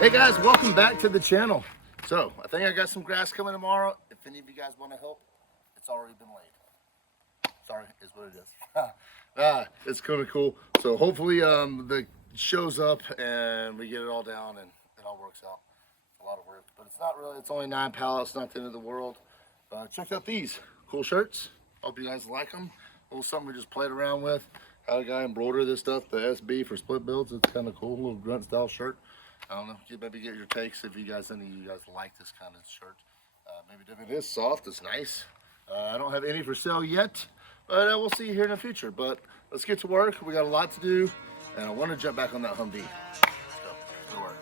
Hey guys, welcome back to the channel. So I think I got some grass coming tomorrow. If any of you guys want to help, it's already been laid. Sorry, is what it is. It's kind of cool. So hopefully the shows up and we get it all down and it all works out. It's a lot of work, but it's not really. It's only 9 pallets, not the end of the world. Check out these cool shirts. Hope you guys like them. A little something we just played around with. Had a guy embroider this stuff, the SB for split builds. It's kind of cool, a little grunt style shirt. I don't know, maybe get your takes if any of you guys like this kind of shirt. Maybe if it is soft, it's nice. I don't have any for sale yet, but we'll see here in the future. But let's get to work. We got a lot to do, and I want to jump back on that Humvee. Let's go to work.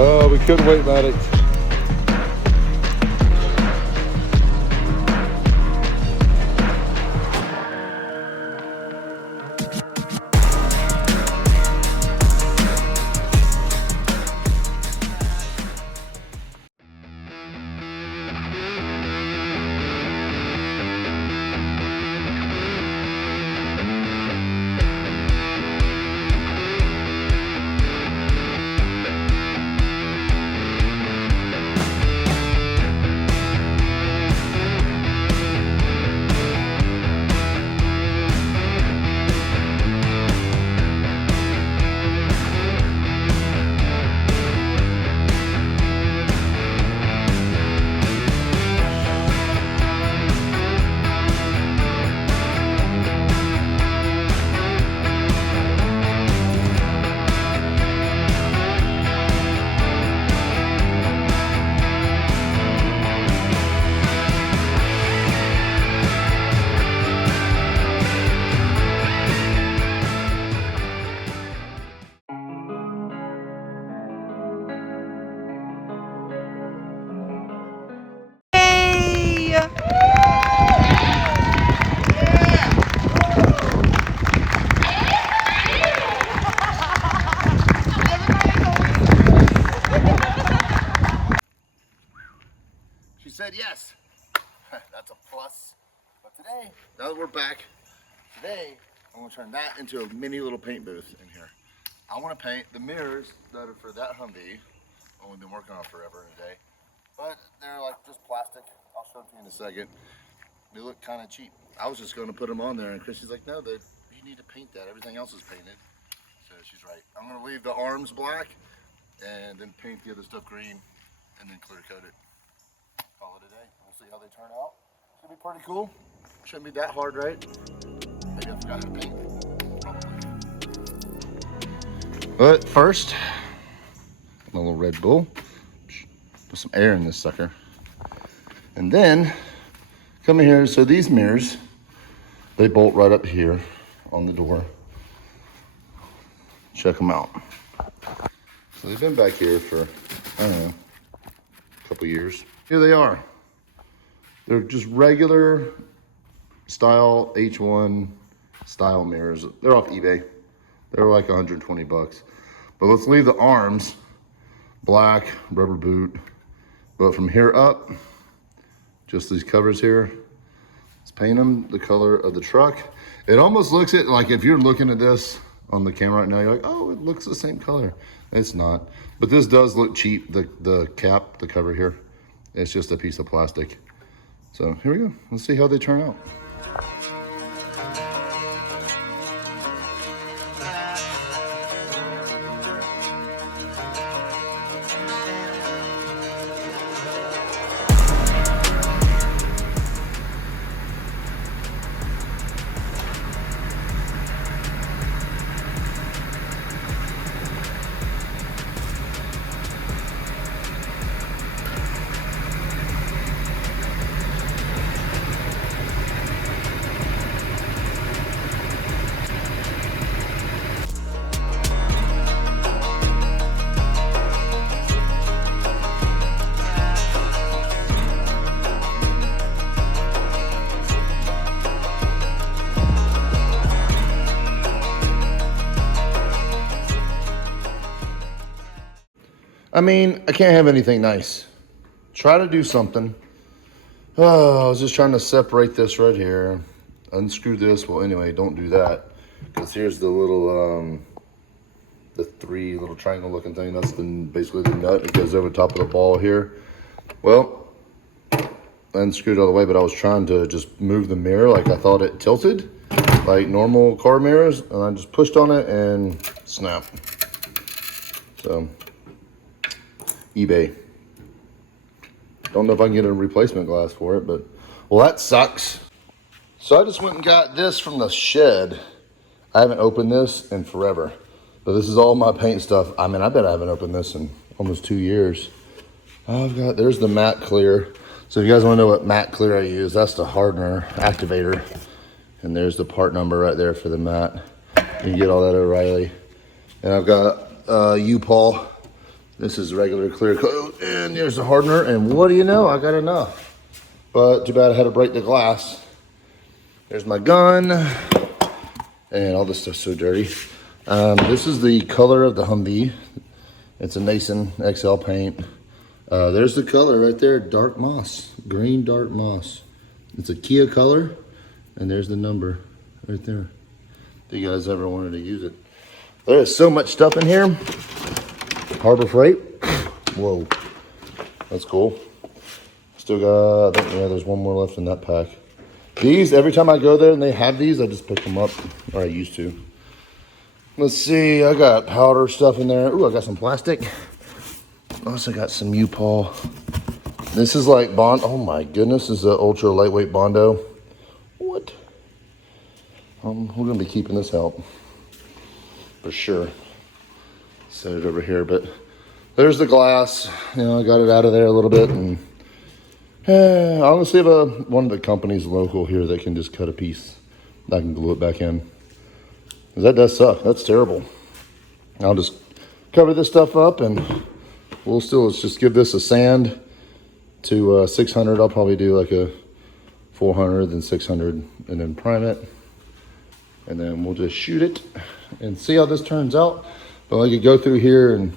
Oh, we couldn't wait about it. She said yes. That's a plus. But today, now that we're back, today I'm gonna turn that into a mini little paint booth in here. I wanna paint the mirrors that are for that Humvee. Only been working on it forever and a day. But they're like just plastic. I'll show them to you in a second. They look kind of cheap. I was just gonna put them on there, and Chrissy's like, no, you need to paint that. Everything else is painted. So she's right. I'm gonna leave the arms black and then paint the other stuff green and then clear coat it. Call it a day. We'll see how they turn out. Should be pretty cool. Shouldn't be that hard, right? Maybe I forgot how to paint. Probably. But first, a little Red Bull. Put some air in this sucker. And then, come in here. So these mirrors, they bolt right up here on the door. Check them out. So they've been back here for, I don't know, a couple years. Here they are. They're just regular style H1 style mirrors. They're off eBay. They're like 120 bucks. But let's leave the arms black, rubber boot. But from here up, just these covers here, let's paint them the color of the truck. It almost looks like if you're looking at this on the camera right now, you're like, oh, it looks the same color. It's not. But this does look cheap, the cap, the cover here. It's just a piece of plastic. So here we go. Let's see how they turn out. I mean, I can't have anything nice. Try to do something. Oh, I was just trying to separate this right here. Unscrew this. Well, anyway, don't do that. Because here's the little, the three little triangle looking thing. That's basically the nut that goes over the top of the ball here. Well, I unscrewed all the way, but I was trying to just move the mirror like I thought it tilted, like normal car mirrors. And I just pushed on it and snap. So, eBay. Don't know if I can get a replacement glass for it, but well, that sucks. So I just went and got this from the shed. I haven't opened this in forever, but this is all my paint stuff. I mean, I bet I haven't opened this in almost 2 years. There's the matte clear. So if you guys want to know what matte clear I use, that's the hardener activator, and there's the part number right there for the matte. You can get all that at O'Reilly. And I've got U-Paul. This is regular clear coat, and there's the hardener, and what do you know, I got enough. But too bad I had to break the glass. There's my gun, and all this stuff's so dirty. This is the color of the Humvee. It's a Nason XL paint. There's the color right there, dark moss, green dark moss. It's a Kia color, and there's the number right there. If you guys ever wanted to use it. There is so much stuff in here. Harbor Freight. Whoa, that's cool. Still got, I think, yeah, there's one more left in that pack. These, every time I go there and they have these, I just pick them up, or I used to. Let's see, I got powder stuff in there. Ooh, I got some plastic. Also got some U-Paul. This is like Bond. Oh my goodness, this is an ultra lightweight Bondo. What? We're gonna be keeping this out for sure. Set it over here, but there's the glass. You know, I got it out of there a little bit, and I want to see if one of the companies local here that can just cut a piece. I can glue it back in. 'Cause that does suck. That's terrible. I'll just cover this stuff up, and let's just give this a sand to 600. I'll probably do like a 400, then 600, and then prime it, and then we'll just shoot it and see how this turns out. But I could go through here and,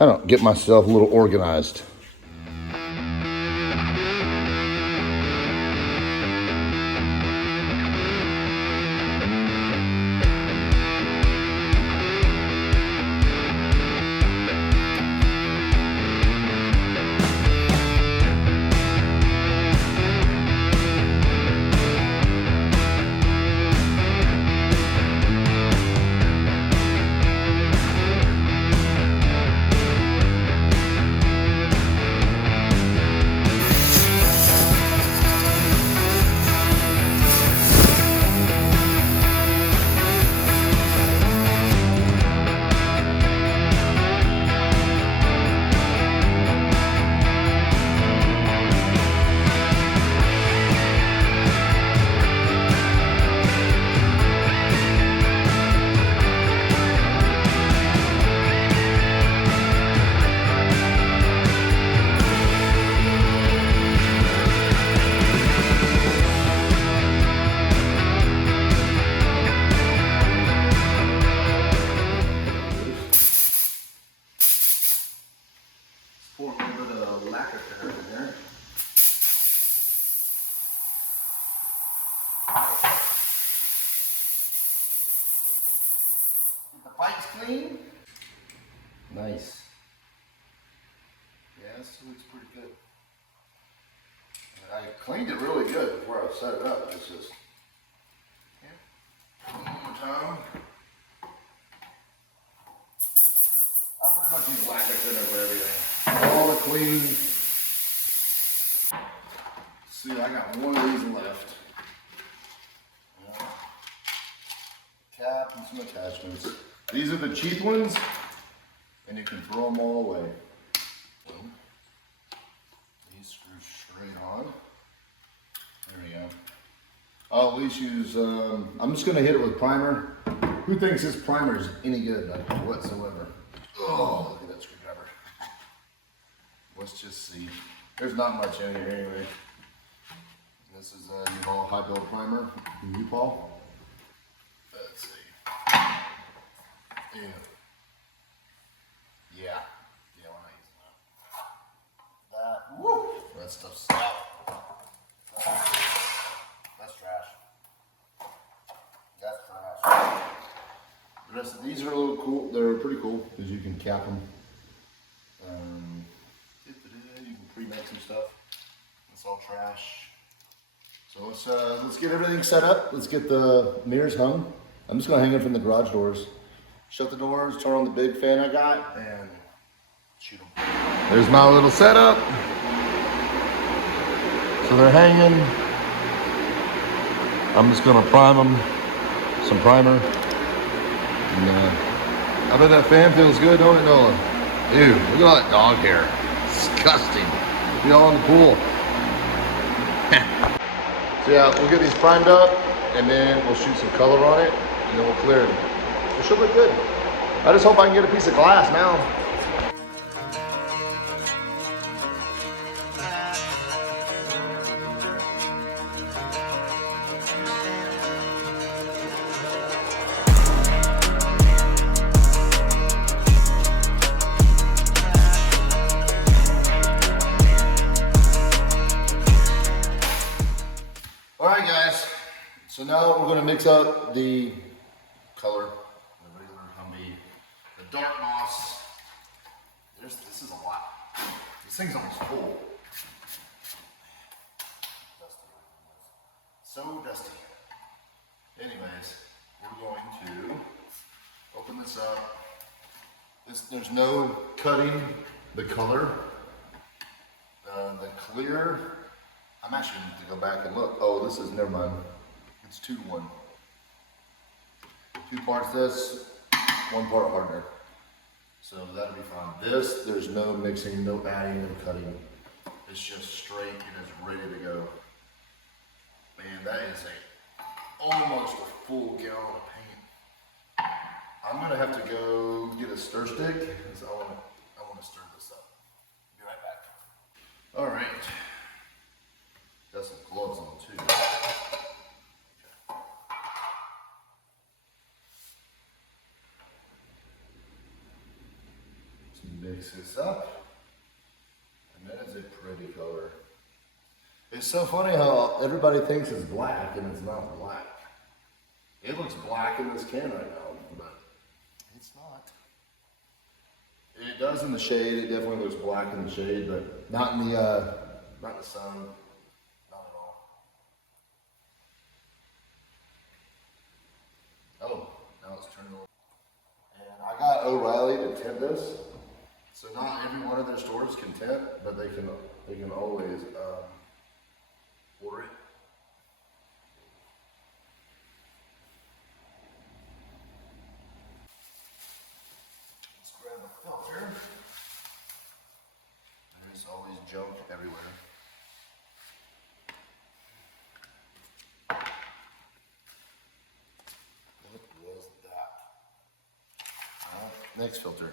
I don't know, get myself a little organized. Bike's clean. Nice. Yeah, this looks pretty good. I cleaned it really good before I set it up. It's just, yeah. One more time. I pretty much use lacquer thinner for everything. All the clean. See, I got one of these left. Yeah. Cap and some attachments. These are the cheap ones, and you can throw them all away. These screw straight on. There we go. I'll at least use, I'm just gonna hit it with primer. Who thinks this primer is any good, like, whatsoever? Oh, look at that screwdriver. Let's just see. There's not much in here anyway. This is a U-Haul high build primer from U-Haul. Let's see. Yeah. Yeah, we're not using that. That, woo! That stuff's out. That's trash. That's trash. The rest of these are a little cool. They're pretty cool because you can cap them. You can pre-make some stuff. It's all trash. So let's get everything set up. Let's get the mirrors hung. I'm just gonna hang it from the garage doors. Shut the doors, turn on the big fan I got, and shoot them. There's my little setup. So they're hanging. I'm just gonna prime them, some primer. And, I bet that fan feels good, don't it, Nolan? Dude, look at all that dog hair. Disgusting. Be all in the pool. So yeah, we'll get these primed up, and then we'll shoot some color on it, and then we'll clear it. It should look good. I just hope I can get a piece of glass now. All right, guys. So now we're gonna mix up the color. Humvee, the dark moss. This is a lot. This thing's almost full. Dusty. So dusty. Anyways, we're going to open this up. There's no cutting the color. The clear. I'm actually going to have to go back and look. Oh, this is, never mind. It's 2 to 1. 2 parts this, 1 part hardener. So that'll be fine. This, there's no mixing, no adding, no cutting. It's just straight and it's ready to go. Man, that is almost a full gallon of paint. I'm gonna have to go get a stir stick because I wanna stir this up. Be right back. All right. Got some gloves on too. Mix this up, and that is a pretty color. It's so funny how everybody thinks it's black and it's not black. It looks black in this can right now, but it's not. It does in the shade. It definitely looks black in the shade, but not in the sun. Not at all. Oh, now it's turning on. And I got O'Reilly to tint this. So not every one of their stores can tint, but they can always order it. Let's grab a filter. There's always junk everywhere. What was that? Next filter.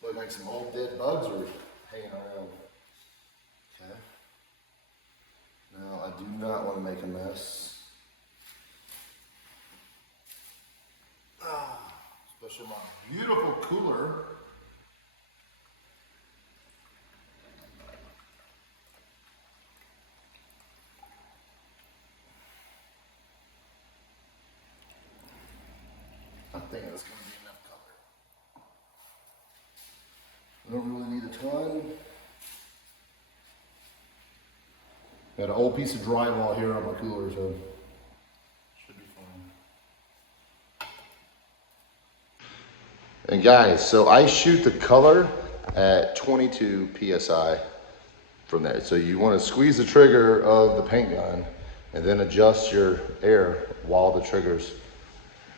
Look like some old dead bugs are hanging around. Okay. Now I do not want to make a mess. Especially my beautiful cooler. think that's going to be enough color. I don't really need a ton. Got an old piece of drywall here on my cooler, so should be fine. And guys, so I shoot the color at 22 PSI from there. So you want to squeeze the trigger of the paint gun and then adjust your air while the trigger's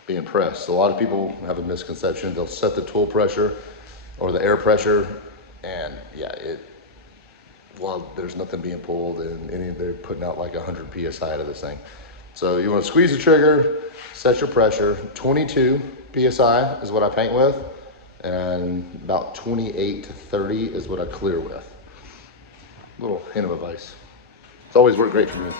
being pressed. So a lot of people have a misconception. They'll set the tool pressure or the air pressure, and yeah, well, there's nothing being pulled, and they're putting out like 100 PSI out of this thing. So you want to squeeze the trigger, set your pressure. 22 PSI is what I paint with, and about 28 to 30 is what I clear with. Little hint of advice. It's always worked great for me.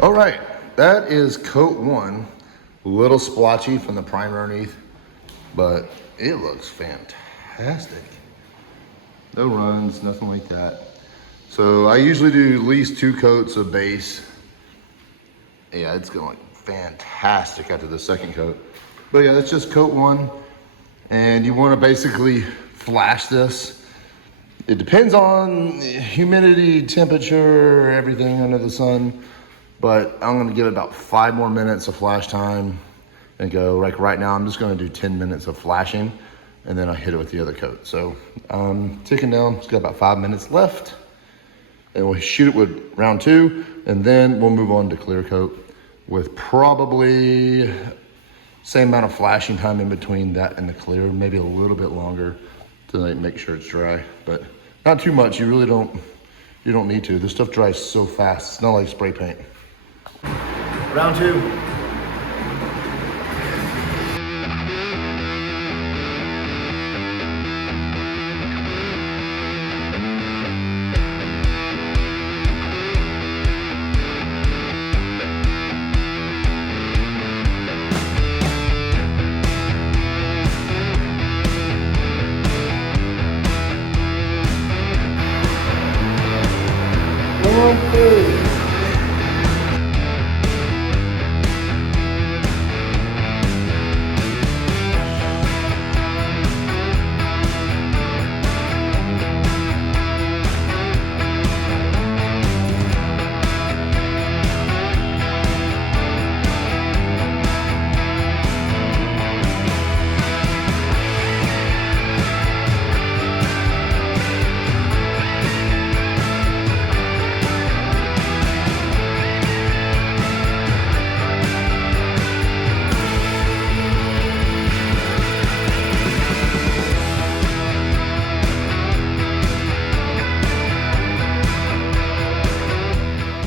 All right, that is coat one. A little splotchy from the primer underneath, but it looks fantastic. No runs, nothing like that. So I usually do at least 2 coats of base. Yeah, it's gonna look fantastic after the second coat. But yeah, that's just coat one. And you wanna basically flash this. It depends on humidity, temperature, everything under the sun. But I'm gonna give it about 5 more minutes of flash time and go. Like right now, I'm just gonna do 10 minutes of flashing and then I hit it with the other coat. So ticking down, it's got about 5 minutes left. And we'll shoot it with round 2 and then we'll move on to clear coat with probably same amount of flashing time in between that and the clear, maybe a little bit longer to like make sure it's dry, but not too much. You really don't need to. This stuff dries so fast. It's not like spray paint. Round 2.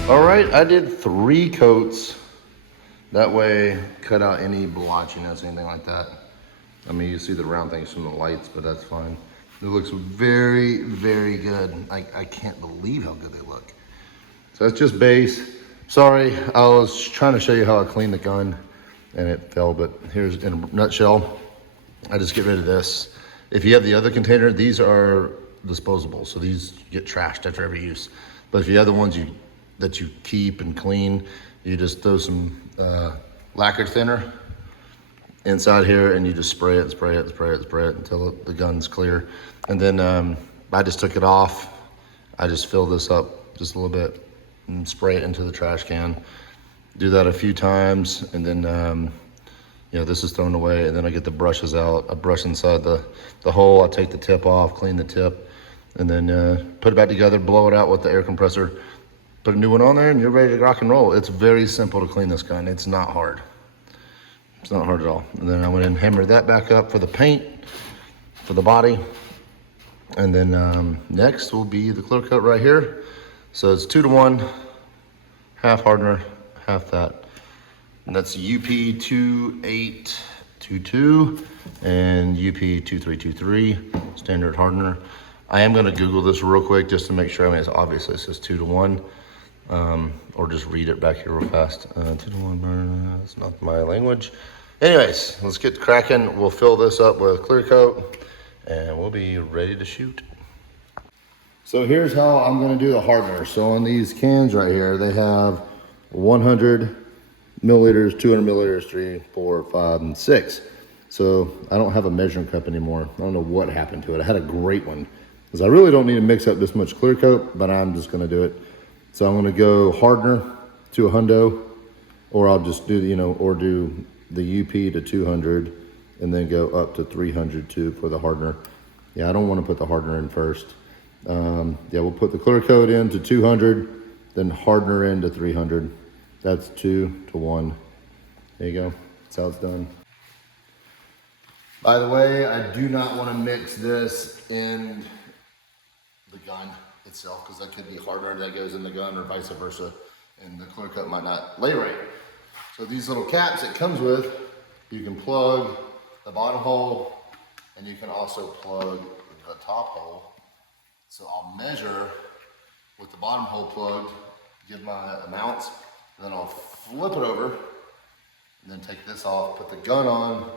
All right, I did 3 coats. That way, cut out any blotchiness, anything like that. I mean, you see the round things from the lights, but that's fine. It looks very, very good. I can't believe how good they look. So that's just base. Sorry, I was trying to show you how I clean the gun and it fell, but here's in a nutshell. I just get rid of this. If you have the other container, these are disposable, so these get trashed after every use. But if you have the ones that you keep and clean, you just throw some lacquer thinner inside here, and you just spray it until the gun's clear. And then I just took it off. I just fill this up just a little bit and spray it into the trash can. Do that a few times, and then this is thrown away, and then I get the brushes out. I brush inside the hole. I take the tip off, clean the tip, and then put it back together, blow it out with the air compressor, put a new one on there, and you're ready to rock and roll. It's very simple to clean this gun. It's not hard. It's not hard at all. And then I went and hammered that back up for the paint, for the body. And then next will be the clear coat right here. So it's 2 to 1, half hardener, half that. And that's UP 2822 and UP 2323, standard hardener. I am gonna Google this real quick just to make sure. I mean, it's obviously it says 2 to 1, or just read it back here real fast. 2 to 1, that's not my language. Anyways, let's get cracking. We'll fill this up with clear coat and we'll be ready to shoot. So here's how I'm gonna do the hardener. So on these cans right here, they have 100 milliliters, 200 milliliters, 3, 4, 5, and 6. So I don't have a measuring cup anymore. I don't know what happened to it. I had a great one, because I really don't need to mix up this much clear coat, but I'm just gonna do it. So I'm gonna go hardener to a hundo, or I'll just do, or do the UP to 200, and then go up to 300 for the hardener. Yeah, I don't wanna put the hardener in first. We'll put the clear coat in to 200, then hardener in to 300. That's 2 to 1. There you go, that's how it's done. By the way, I do not want to mix this in the gun itself, because that could be hardener that goes in the gun, or vice versa, and the clear coat might not lay right. So these little caps it comes with, you can plug the bottom hole, and you can also plug the top hole. So I'll measure with the bottom hole plugged, give my amounts, and then I'll flip it over, and then take this off, put the gun on,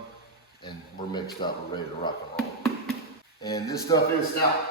and we're mixed up, we're ready to rock and roll. And this stuff is stout.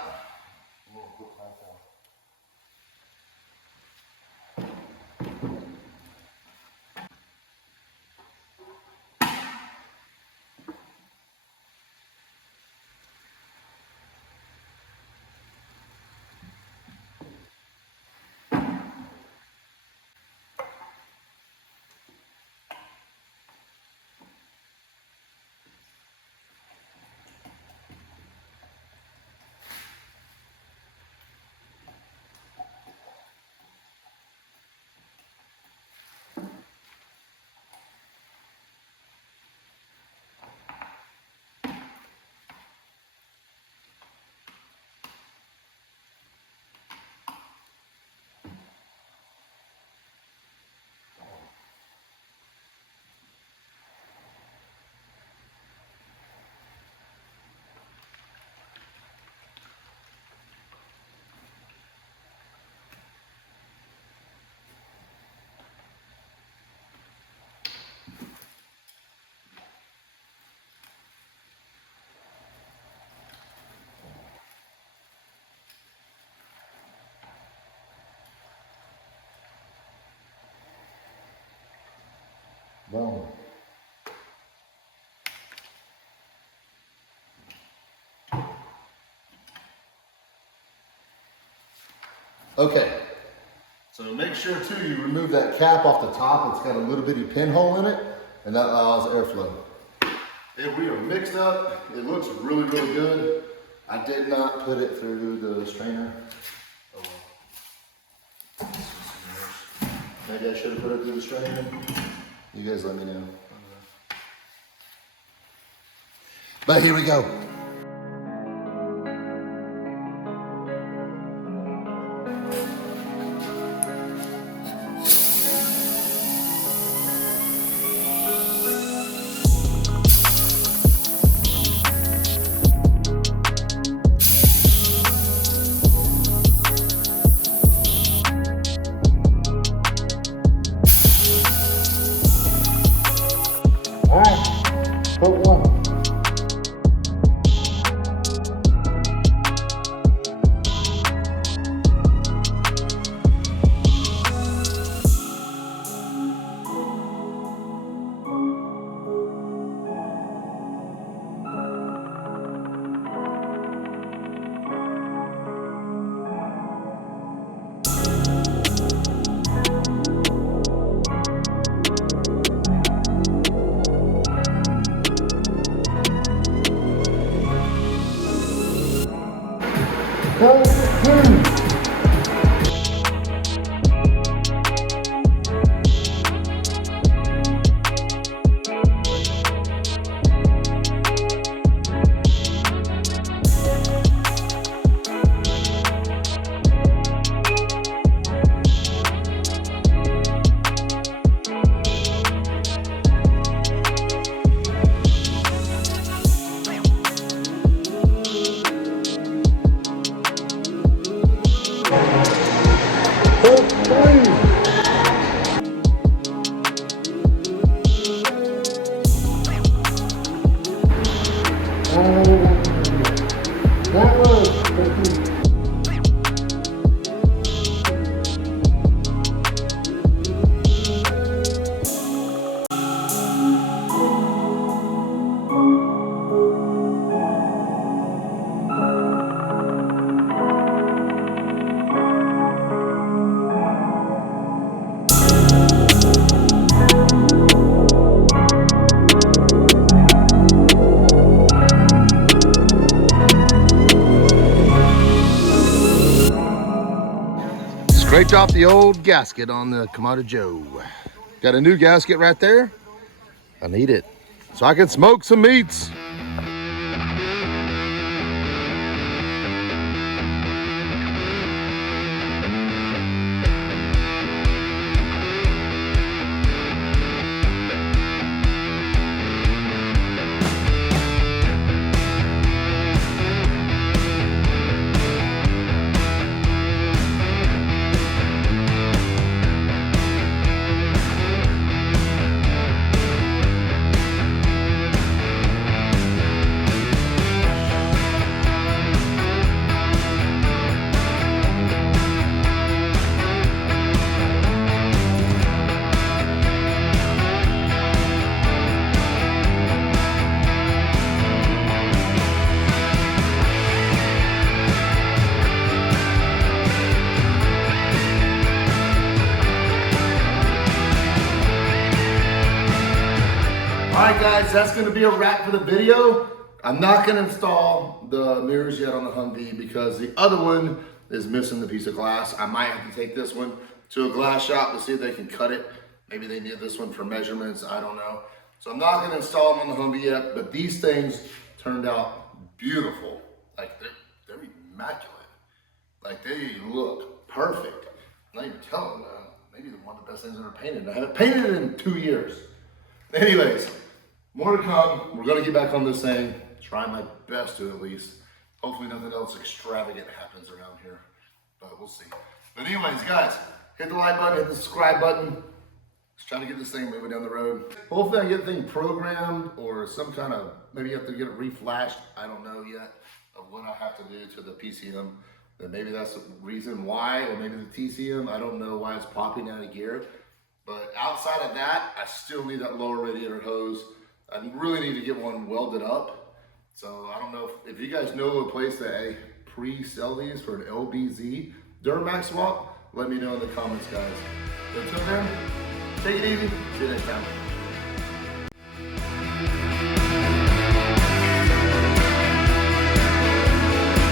Boom. Okay, so make sure too you remove that cap off the top. It's got a little bitty pinhole in it, and that allows airflow. If we are mixed up, it looks really, really good. I did not put it through the strainer. Oh well. Maybe I should have put it through the strainer. You guys let me know. But here we go. All right, put one. change off the old gasket on the Kamado Joe. Got a new gasket right there. I need it so I can smoke some meats. Alright guys, that's going to be a wrap for the video. I'm not going to install the mirrors yet on the Humvee because the other one is missing the piece of glass. I might have to take this one to a glass shop to see if they can cut it. Maybe they need this one for measurements, I don't know. So I'm not going to install them on the Humvee yet, but these things turned out beautiful. Like they're immaculate. Like they look perfect. I'm not even telling them, maybe one of the best things I've ever painted. I haven't painted it in 2 years. Anyways, more to come. We're gonna get back on this thing. Try my best to at least. Hopefully nothing else extravagant happens around here, but we'll see. But anyways, guys, hit the like button, hit the subscribe button. Just trying to get this thing moving down the road. Hopefully I get the thing programmed or some kind of, maybe you have to get it reflashed. I don't know yet of what I have to do to the PCM. Then maybe that's the reason why, or maybe the TCM. I don't know why it's popping out of gear. But outside of that, I still need that lower radiator hose. I really need to get one welded up. So I don't know if you guys know a place that pre-sell these for an LBZ Duramax swap, let me know in the comments, guys. But until then, take it easy. See you next time.